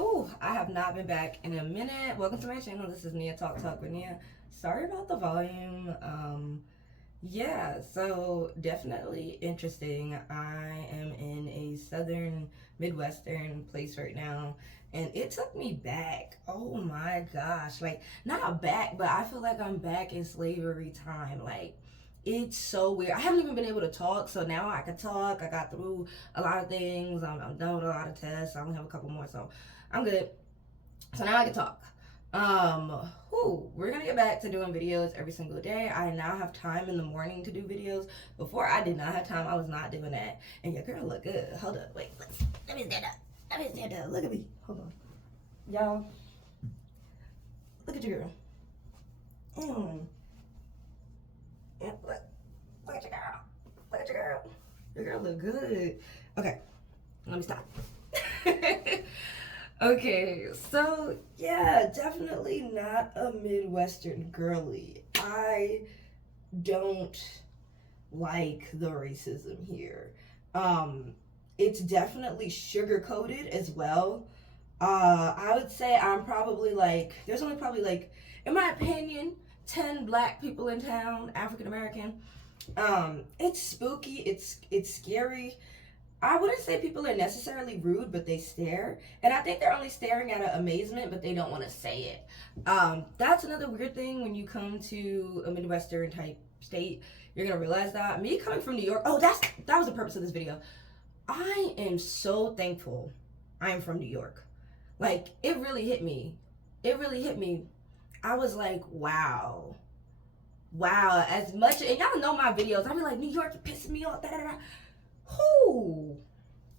Oh, I have not been back in a minute. Welcome to my channel. This is Nia Talk with Nia. Sorry about the volume. Yeah, so definitely interesting. I am in a southern Midwestern place right now, and it took me back. Oh my gosh. Like, not back, but I feel like I'm back in slavery time. Like, it's so weird. I haven't even been able to talk, so now I can talk. I got through a lot of things. I'm done with a lot of tests. I only have a couple more, so I'm good. So now I can talk. We're gonna get back to doing videos every single day. I now have time in the morning to do videos. Before I did not have time, I was not doing that. And your girl look good. Hold up, wait, let me stand up. Let me stand up. Look at me. Hold on. Y'all, look at your girl. Yeah, look at your girl. Look at your girl. Your girl look good. Okay, let me stop. Okay, so yeah, definitely not a Midwestern girly. I don't like the racism here. Um, it's definitely sugar coated as well. I would say I'm probably like, there's only probably like, in my opinion, 10 black people in town, African American. It's spooky, it's scary. I wouldn't say people are necessarily rude, but they stare. And I think they're only staring out of amazement, but they don't want to say it. That's another weird thing when you come to a Midwestern type state. You're going to realize that. Me coming from New York, that was the purpose of this video. I am so thankful I am from New York. Like, it really hit me. It really hit me. I was like, wow. Wow. As much, and y'all know my videos, I'd be like, New York, you're pissing me off. Da, da, da. Whoo,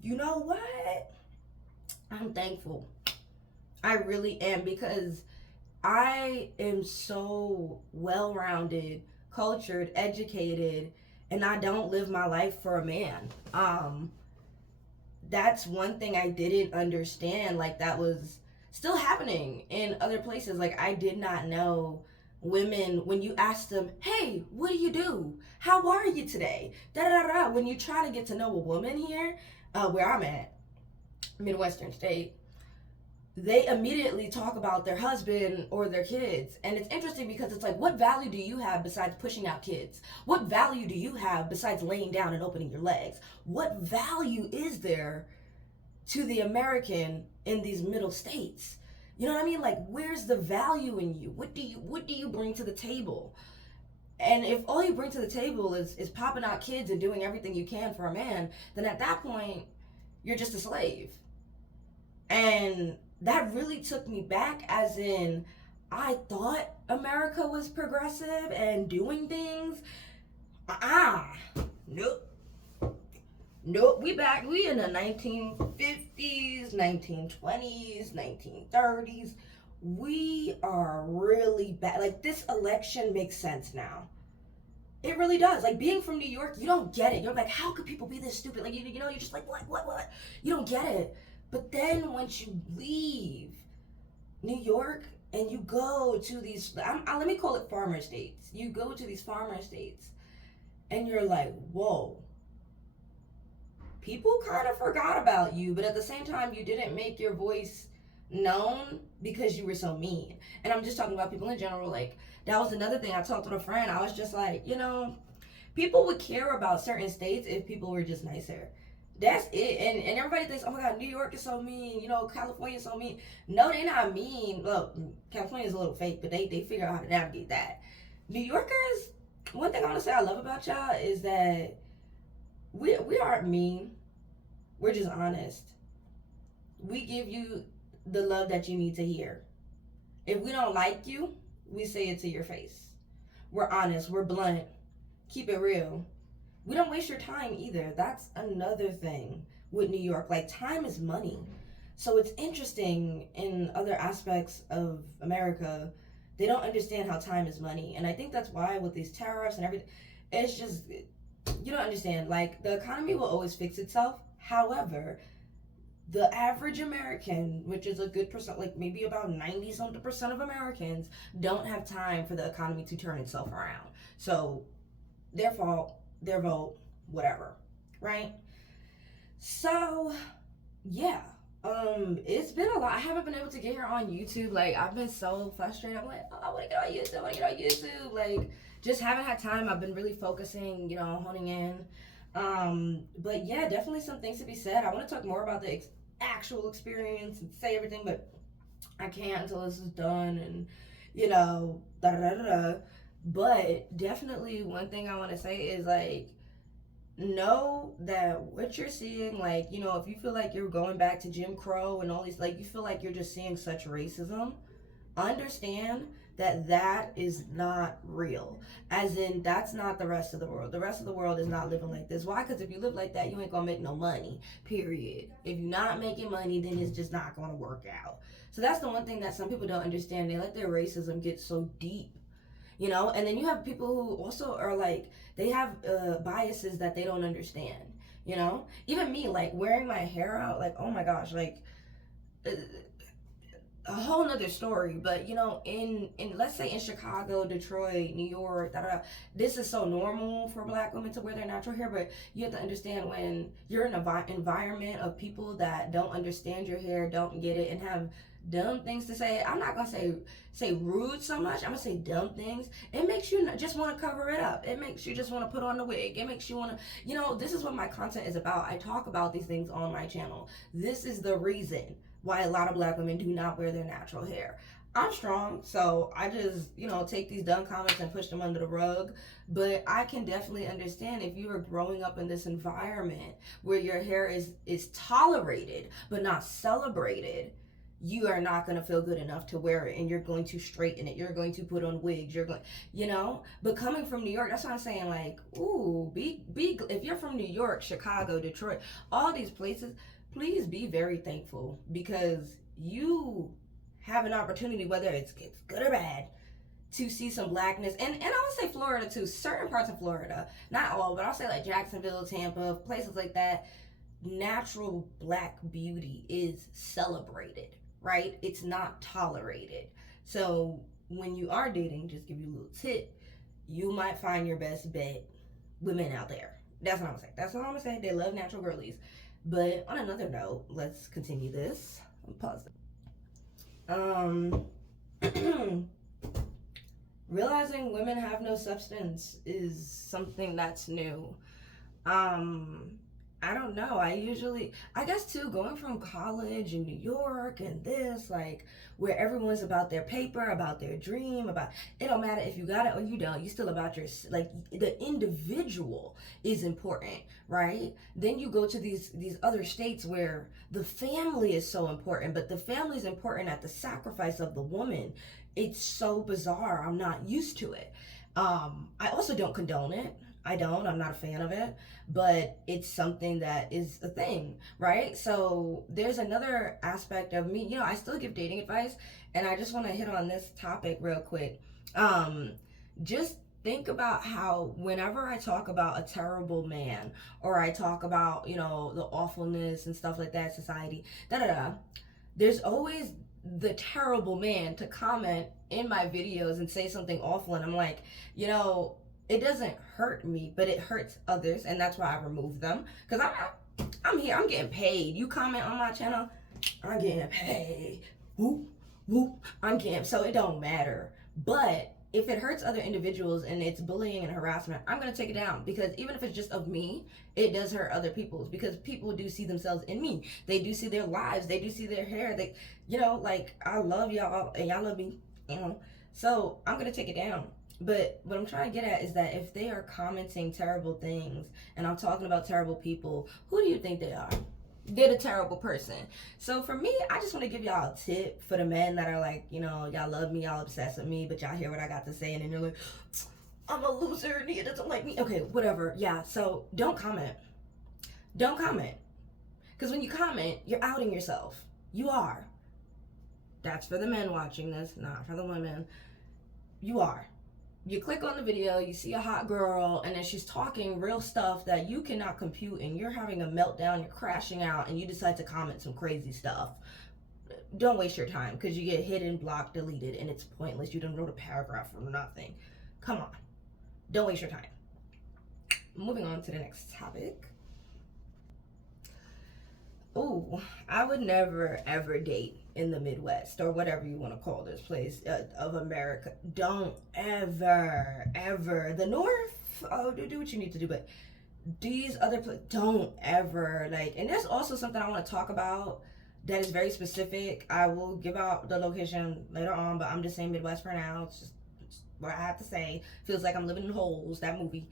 you know what? I'm thankful. I really am, because I am so well rounded, cultured, educated, and I don't live my life for a man. That's one thing I didn't understand. Like, that was still happening in other places. Like, I did not know women, when you ask them, hey, what do you do? How are you today? Da da da da. When you try to get to know a woman here, where I'm at, Midwestern state, they immediately talk about their husband or their kids. And it's interesting because it's like, what value do you have besides pushing out kids? What value do you have besides laying down and opening your legs? What value is there to the American in these middle states? You know what I mean? Like, where's the value in you? What do you bring to the table? And if all you bring to the table is popping out kids and doing everything you can for a man, then at that point, you're just a slave. And that really took me back, as in, I thought America was progressive and doing things. Nope. Nope, we in the 1950s, 1920s, 1930s. We are really bad. Like, this election makes sense now. It really does. Like, being from New York, you don't get it. You're like, how could people be this stupid? Like, you know, you're just like, what? You don't get it. But then once you leave New York and you go to these, let me call it farmer states. You go to these farmer states and you're like, whoa. People kind of forgot about you, but at the same time, you didn't make your voice known because you were so mean. And I'm just talking about people in general. Like, that was another thing. I talked with a friend. I was just like, you know, people would care about certain states if people were just nicer. That's it. And everybody thinks, oh my God, New York is so mean. You know, California is so mean. No, they're not mean. Look, California is a little fake, but they figure out how to navigate that. New Yorkers, one thing I want to say I love about y'all is that we aren't mean. We're just honest. We give you the love that you need to hear. If we don't like you, we say it to your face. We're honest. We're blunt. Keep it real. We don't waste your time either. That's another thing with New York. Like, time is money. So it's interesting in other aspects of America, they don't understand how time is money. And I think that's why with these tariffs and everything, it's just, you don't understand. Like, the economy will always fix itself. However, the average American, which is a good percent, like maybe about 90 something percent of Americans, don't have time for the economy to turn itself around. So, their fault, their vote, whatever, right? So, yeah, It's been a lot. I haven't been able to get here on YouTube. Like, I've been so frustrated. I'm like, oh, I want to get on YouTube. I want to get on YouTube. Like, just haven't had time. I've been really focusing, honing in. But yeah, definitely some things to be said. I want to talk more about the actual experience and say everything, but I can't until this is done and, da da da da. Da. But definitely one thing I want to say is like, know that what you're seeing, like, if you feel like you're going back to Jim Crow and all these, like, you feel like you're just seeing such racism, understand that that is not real. As in, that's not the rest of the world. The rest of the world is not living like this. Why? Because if you live like that, you ain't gonna make no money, period. If you're not making money, then it's just not gonna work out. So that's the one thing that some people don't understand. They let their racism get so deep, and then you have people who also are like, they have biases that they don't understand. Even me, like, wearing my hair out, like, oh my gosh, like, uh, a whole nother story. But in let's say in Chicago, Detroit, New York, da, da, da, this is so normal for black women to wear their natural hair. But you have to understand, when you're in an environment of people that don't understand your hair, don't get it, and have dumb things to say. I'm not gonna say rude so much. I'm gonna say dumb things. It makes you just want to cover it up. It makes you just want to put on the wig. It makes you want to, this is what my content is about. I talk about these things on my channel. This is the reason why a lot of black women do not wear their natural hair. I'm strong, so I just, take these dumb comments and push them under the rug. But I can definitely understand if you are growing up in this environment where your hair is tolerated but not celebrated, you are not going to feel good enough to wear it, and you're going to straighten it. You're going to put on wigs. You're going, but coming from New York, that's what I'm saying. Like, ooh, be if you're from New York, Chicago, Detroit, all these places, please be very thankful, because you have an opportunity, whether it's good or bad, to see some blackness. And I would say Florida too, certain parts of Florida, not all, but I'll say like Jacksonville, Tampa, places like that. Natural black beauty is celebrated, right? It's not tolerated. So when you are dating, just give you a little tip, you might find your best bet women out there. That's what I'm gonna say. That's all I'm gonna say. They love natural girlies. But on another note, let's continue this. Pause. Realizing women have no substance is something that's new. Um, I don't know. I guess too, going from college in New York and this, like, where everyone's about their paper, about their dream, it don't matter if you got it or you don't, you still about your, like, the individual is important, right? Then you go to these other states where the family is so important, but the family is important at the sacrifice of the woman. It's so bizarre. I'm not used to it. I also don't condone it. I'm not a fan of it, but it's something that is a thing, right? So there's another aspect of me, I still give dating advice, and I just want to hit on this topic real quick. Just think about how whenever I talk about a terrible man, or I talk about, the awfulness and stuff like that, society, there's always the terrible man to comment in my videos and say something awful, and I'm like, it doesn't hurt me, but it hurts others, and that's why I remove them. Because I'm here, I'm getting paid. You comment on my channel, I'm getting paid. Whoop, whoop, I'm getting, so it don't matter. But if it hurts other individuals and it's bullying and harassment, I'm going to take it down, because even if it's just of me, it does hurt other people's, because people do see themselves in me. They do see their lives. They do see their hair. They, like, I love y'all and y'all love me, so I'm going to take it down. But what I'm trying to get at is that if they are commenting terrible things and I'm talking about terrible people, who do you think they are? They're the terrible person. So for me, I just want to give y'all a tip for the men that are like, y'all love me, y'all obsessed with me, but y'all hear what I got to say and then you're like, I'm a loser, Nia doesn't like me. Okay, whatever. Yeah, so don't comment. Don't comment. Because when you comment, you're outing yourself. You are. That's for the men watching this, not for the women. You are. You click on the video, you see a hot girl, and then she's talking real stuff that you cannot compute, and you're having a meltdown, you're crashing out, and you decide to comment some crazy stuff. Don't waste your time, because you get hidden, blocked, deleted, and it's pointless. You done wrote a paragraph for nothing. Come on. Don't waste your time. Moving on to the next topic. Ooh, I would never ever date in the Midwest or whatever you want to call this place of America. Don't ever. The North, oh, do what you need to do, but these other places, don't ever, like, and there's also something I want to talk about that is very specific. I will give out the location later on, but I'm just saying Midwest for now. It's what I have to say. Feels like I'm living in holes, that movie.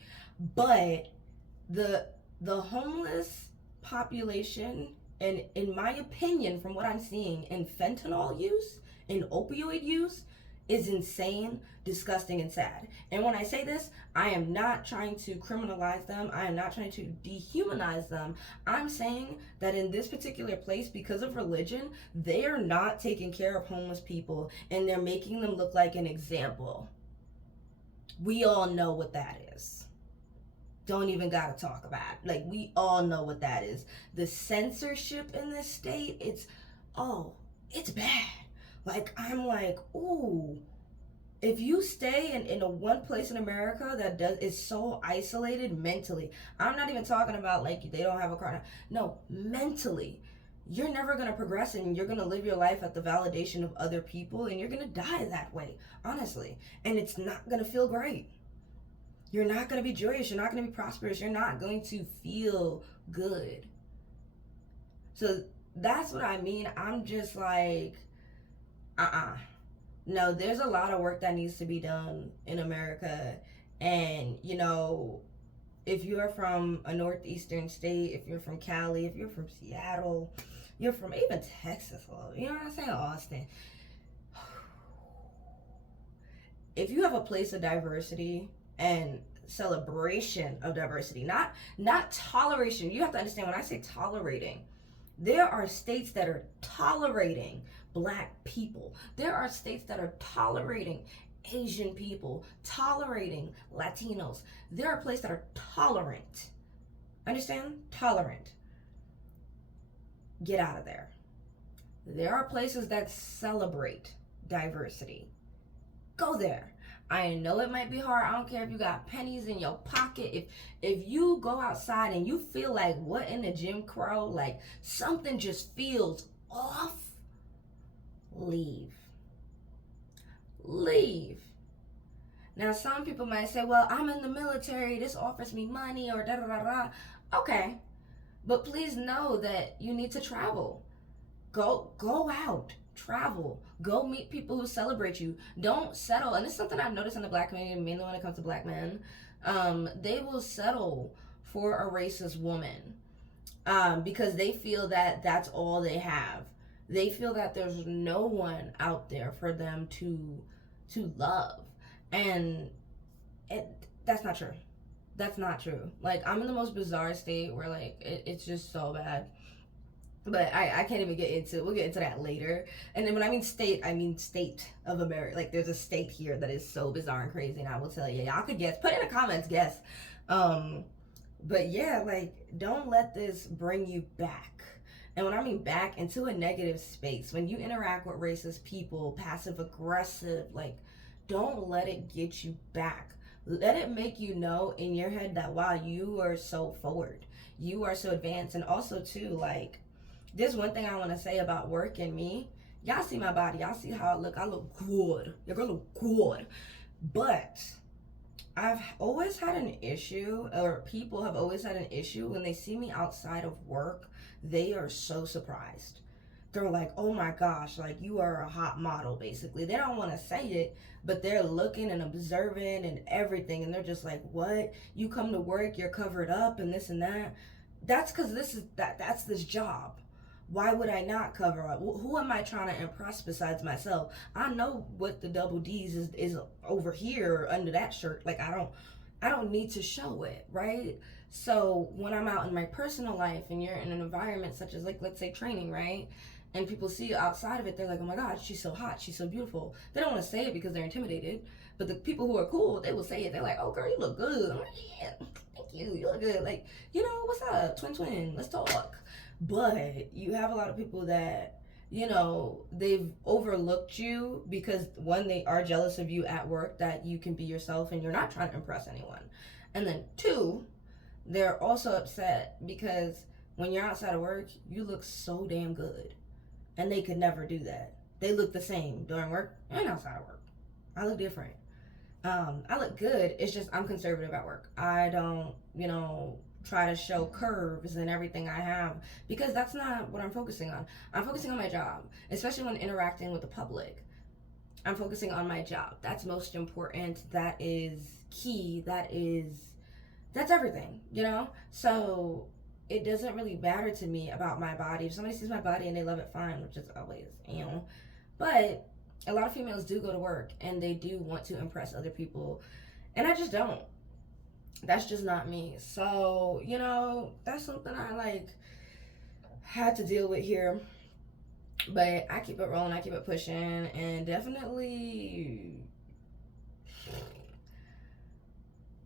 But the homeless population, and in my opinion, from what I'm seeing in fentanyl use, in opioid use, is insane, disgusting, and sad. And when I say this, I am not trying to criminalize them. I am not trying to dehumanize them. I'm saying that in this particular place, because of religion, they are not taking care of homeless people, and they're making them look like an example. We all know what that is. Don't even gotta talk about it. Like, we all know what that is. The censorship in this state, it's bad. Like, I'm like, ooh, if you stay in a one place in America that is so isolated mentally, I'm not even talking about like they don't have a car. No, mentally, you're never gonna progress, and you're gonna live your life at the validation of other people, and you're gonna die that way, honestly. And it's not gonna feel great. You're not gonna be joyous. You're not gonna be prosperous. You're not going to feel good. So that's what I mean. I'm just like, no, there's a lot of work that needs to be done in America. And, you know, if you're from a northeastern state, if you're from Cali, if you're from Seattle, you're from even Texas, you know what I'm saying, Austin. If you have a place of diversity and celebration of diversity, not toleration. You have to understand, when I say tolerating, there are states that are tolerating Black people. There are states that are tolerating Asian people, tolerating Latinos. There are places that are tolerant. Understand? Tolerant. Get out of there. There are places that celebrate diversity. Go there. I know it might be hard. I don't care if you got pennies in your pocket. If you go outside and you feel like what in the Jim Crow, like something just feels off, leave. Now, some people might say, well, I'm in the military, this offers me money, or da da da da. Okay, but please know that you need to travel. Go out, travel, go meet people who celebrate you. Don't settle. And it's something I've noticed in the Black community, mainly when it comes to Black men. They will settle for a racist woman because they feel that that's all they have. They feel that there's no one out there for them to love. And that's not true. That's not true. Like, I'm in the most bizarre state where, like, it's just so bad. But I can't even get into, we'll get into that later. And then when I mean state of America. Like, there's a state here that is so bizarre and crazy, and I will tell you. Y'all could guess. Put in the comments, guess. But yeah, like, don't let this bring you back. And when I mean back, into a negative space. When you interact with racist people, passive aggressive, like, don't let it get you back. Let it make you know in your head that, wow, you are so forward. You are so advanced. And also, too, like, there's one thing I want to say about work and me. Y'all see my body. Y'all see how I look. I look good. You're going to look good. But I've always had an issue, or people have always had an issue when they see me outside of work. They are so surprised. They're like, oh my gosh, like, you are a hot model, basically. They don't want to say it, but they're looking and observing and everything. And they're just like, what? You come to work, you're covered up and this and that. That's because that's this job. Why would I not cover up? Who am I trying to impress besides myself? I know what the double D's is over here under that shirt. Like, I don't need to show it, right? So when I'm out in my personal life and you're in an environment such as, like, let's say training, right? And people see you outside of it, they're like, oh my God, she's so hot, she's so beautiful. They don't want to say it because they're intimidated. But the people who are cool, they will say it. They're like, oh girl, you look good. I'm like, yeah, thank you, you look good. Like, you know, what's up, twin, let's talk. But you have a lot of people that, you know, they've overlooked you because, one, they are jealous of you at work, that you can be yourself and you're not trying to impress anyone. And then two, they're also upset because when you're outside of work, you look so damn good. And they could never do that. They look the same during work and outside of work. I look different. I look good. It's just I'm conservative at work. I don't, try to show curves and everything I have because that's not what I'm focusing on. I'm focusing on my job, especially when interacting with the public. I'm focusing on my job. That's most important. That is key. That's everything, So it doesn't really matter to me about my body. If somebody sees my body and they love it, fine, which is always, But a lot of females do go to work and they do want to impress other people. And I just don't. That's just not me. So, that's something I had to deal with here. But I keep it rolling, I keep it pushing, and definitely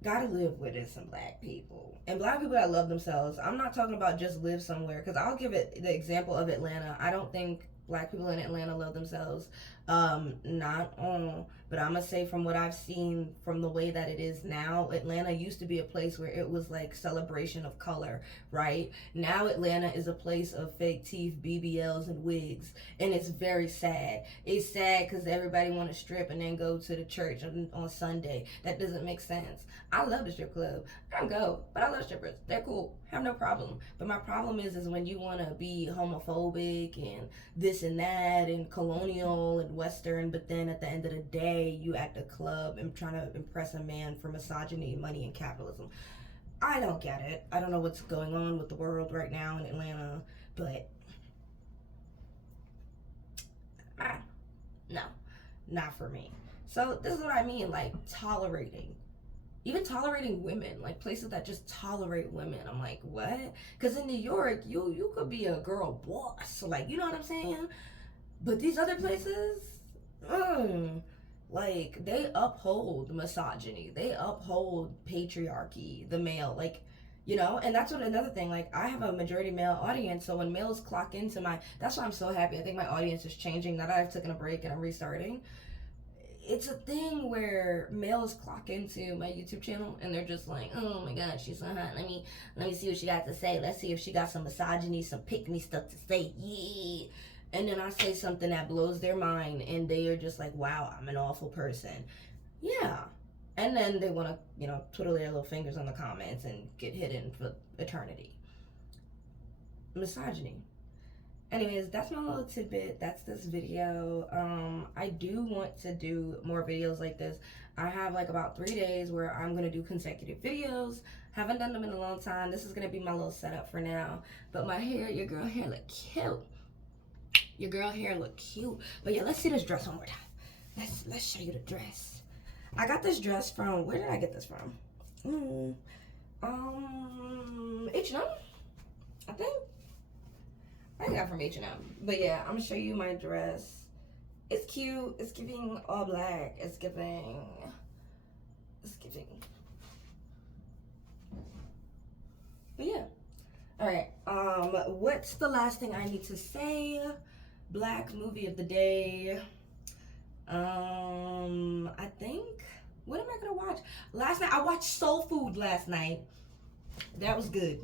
gotta live with some black people. And black people that love themselves. I'm not talking about just live somewhere, because I'll give it the example of Atlanta. I don't think black people in Atlanta love themselves. Not all, but I'm gonna say from what I've seen, from the way that it is now, Atlanta used to be a place where it was like celebration of color, right? Now Atlanta is a place of fake teeth, BBLs, and wigs, and it's very sad. It's sad because everybody want to strip and then go to the church on Sunday. That doesn't make sense. I love the strip club. I don't go, but I love strippers. They're cool. Have no problem. But my problem is when you want to be homophobic and this and that and colonial and Western, but then at the end of the day, you at the club and trying to impress a man for misogyny, money, and capitalism. I don't get it. I don't know what's going on with the world right now in Atlanta, but no, not for me. So this is what I mean, tolerating. Even tolerating women, places that just tolerate women. I'm like, what? Because in New York, you could be a girl boss. You know what I'm saying? But these other places, they uphold misogyny. They uphold patriarchy, the male. And that's another thing. I have a majority male audience, so when males clock into that's why I'm so happy. I think my audience is changing now that I've taken a break and I'm restarting. It's a thing where males clock into my YouTube channel and they're just like, oh my god, she's so hot. Let me see what she got to say. Let's see if she got some misogyny, some pick-me stuff to say. Yeah. And then I say something that blows their mind and they are just like, wow, I'm an awful person. Yeah. And then they want to, twiddle their little fingers on the comments and get hidden for eternity. Misogyny. Anyways, that's my little tidbit. That's this video. I do want to do more videos like this. I have about 3 days where I'm going to do consecutive videos. Haven't done them in a long time. This is going to be my little setup for now. But my hair, your girl hair look cute. Your girl hair look cute. But yeah, let's see this dress one more time. Let's show you the dress. I got this dress from, where did I get this from? H&M, I think. I got from H&M. But yeah, I'm gonna show you my dress. It's cute. It's giving all black. It's giving. But yeah. Alright. What's the last thing I need to say? Black movie of the day. I think, what am I gonna watch? Last night I watched Soul Food last night. That was good.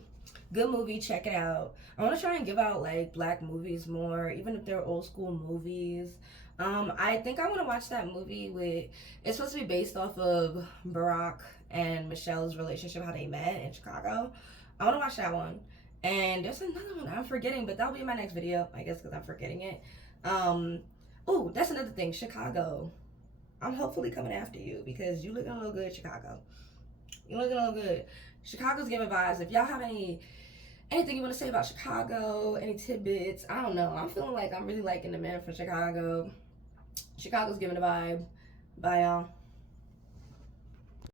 Good movie, check it out. I want to try and give out black movies more, even if they're old school movies. I think I want to watch that movie it's supposed to be based off of Barack and Michelle's relationship, how they met in Chicago. I want to watch that one. And there's another one I'm forgetting, but that'll be in my next video, I guess, because I'm forgetting it. Oh, that's another thing, Chicago. I'm hopefully coming after you because you looking a little good, Chicago. You looking a little good. Chicago's giving vibes. If y'all have anything you want to say about Chicago, any tidbits, I don't know. I'm feeling like I'm really liking the man from Chicago. Chicago's giving a vibe. Bye, y'all.